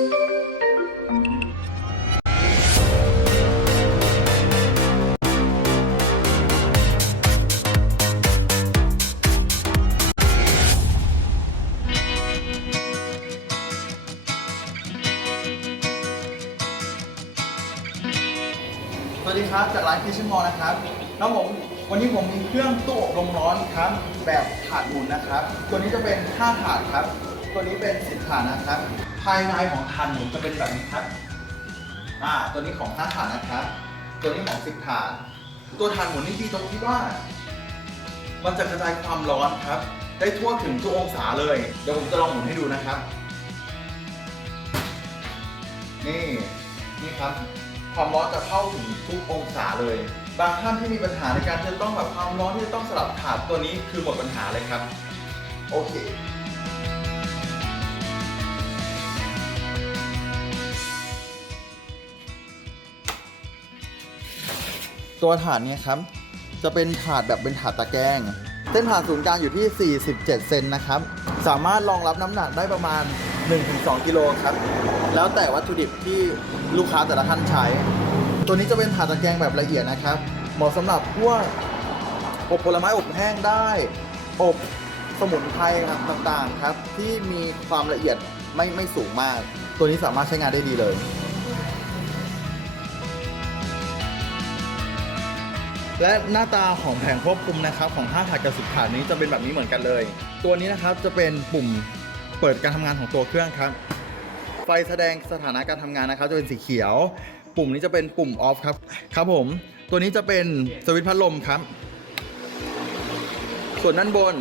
สวัสดีครับ จากร้านคิชเชนมอลนะครับแล้วผมวันนี้ผมมีเครื่องตู้อบลมร้อนครับ แบบถาดหมุนนะครับ ตัวนี้จะเป็น5ถาดครับ ตัวนี้เป็น10ถานะครับ ภายในของถาดหมุนจะเป็นแบบนี้ครับ อ่า ตัวนี้ของ5ถาดนะครับ ตัวนี้ของ10ถาดตัวถาดหมุนนี่ดีตรงที่ว่า มันจะกระจายความร้อนครับ ได้ทั่วถึงทุกองศาเลย เดี๋ยวผมจะลองหมุนให้ดูนะครับ นี่ นี่ครับ ความร้อนจะเข้าถึงทุกองศาเลย บางท่านที่มีปัญหาในการจะต้องแบบความร้อนที่จะต้องสลับถาดตัวนี้คือหมดปัญหาเลยครับ โอเค ตัวถาดเนี่ยครับ จะเป็นถาดแบบเป็นถาดตะแกรงเส้นผ่านศูนย์กลางอยู่ที่ 47 เซนนะครับ สามารถรองรับน้ำหนักได้ประมาณ 1-2 กิโลครับ แล้วแต่วัตถุดิบที่ลูกค้าแต่ละท่านใช้ ตัวนี้จะเป็นถาดตะแกรงแบบละเอียดนะครับ เหมาะสำหรับพวกอบผลไม้อบแห้งได้ อบสมุนไพรต่างๆครับ ที่มีความละเอียดไม่ไม่สูงมาก ตัวนี้สามารถใช้งานได้ดีเลย และหน้าตาของแผงควบคุมนะครับของ5ถาดกับ10ถาดนี้จะเป็นแบบนี้เหมือนกันเลย ตัวนี้นะครับจะเป็นปุ่มเปิดการทำงานของตัวเครื่องครับ ไฟแสดงสถานะการทำงานนะครับ จะเป็นสีเขียว ปุ่มนี้จะเป็นปุ่มออฟครับครับผม ตัวนี้จะเป็นสวิตช์พัดลมครับ ส่วนด้านบน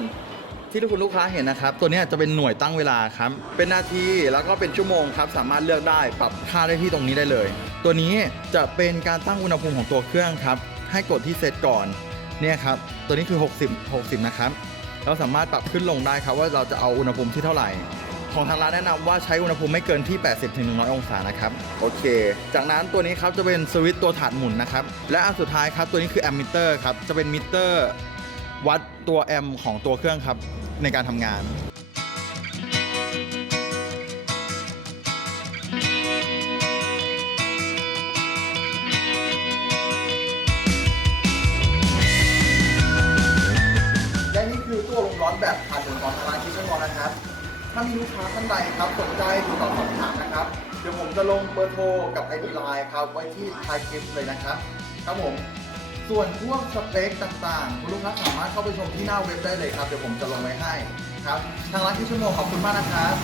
ที่ทุกคุณลูกค้าเห็นนะครับ ตัวนี้จะเป็นหน่วยตั้งเวลาครับ เป็นนาทีแล้วก็เป็นชั่วโมงครับ สามารถเลือกได้ปรับค่าได้ที่ตรงนี้ได้เลย ตัวนี้จะเป็นการตั้งอุณหภูมิของตัวเครื่องครับ ให้กดที่เซตก่อนเนี่ยครับตัวนี้คือ 60 60 นะครับเราสามารถปรับขึ้นลงได้ครับว่าเราจะเอาอุณหภูมิที่เท่าไหร่ ของทางร้านแนะนำว่าใช้อุณหภูมิไม่เกินที่ 80ถึง100 องศานะครับโอเค จากนั้นตัวนี้ครับจะเป็นสวิตตัวถาดหมุนนะครับและอันสุดท้ายครับตัวนี้คือแอมมิเตอร์ครับจะเป็นมิเตอร์วัดตัวแอมของตัวเครื่องครับในการทำงาน แบบผ่านหนึ่งของทางนคิชเช่นวอนนะครับ ถ้ามีลูกค้าท่านใดครับสนใจติดต่อสอบถามนะครับ เดี๋ยวผมจะลงเบอร์โทรกับไอดีไลน์ครับไว้ที่ท้ายคลิปเลยนะครับ ครับผม ส่วนพวกสเปคต่างๆ คุณลูกค้าสามารถเข้าไปชมที่หน้าเว็บได้เลยครับ เดี๋ยวผมจะลงไว้ให้ครับทางร้านคิชเช่นวอนขอบคุณมากนะครับ